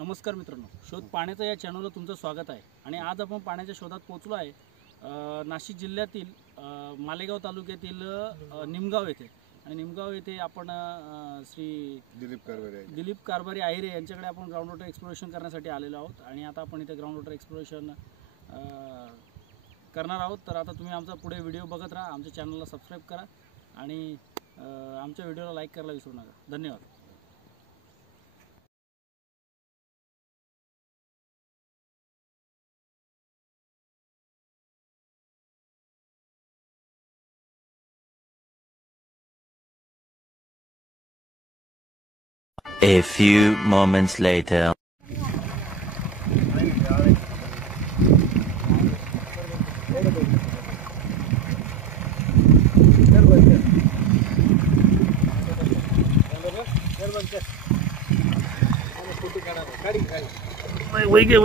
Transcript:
नमस्कार मित्रांनो, शोध पाण्याचा या चॅनलवर तुमचं स्वागत आहे। आणि आज आपण पाण्याच्या शोधात पोहोचलो आहे नाशिक जिल्ह्यातील मालेगाव तालुक्यातील निमगाव येथे। आणि निमगाव येथे आपण श्री दिलीप कारभारी आहिरे यांच्याकडे आपण ग्राउंड वॉटर एक्सप्लोरेशन करण्यासाठी आलेलो आहोत। आणि आता आपण इथे ग्राउंड वॉटर एक्सप्लोरेशन करणार आहोत। तर आता तुम्ही आमचा पुढे व्हिडिओ बघत राहा, आमच्या चॅनलला सबस्क्राईब करा आणि आमच्या व्हिडिओला लाईक करायला विसरू नका। धन्यवाद। A few moments later. वही गे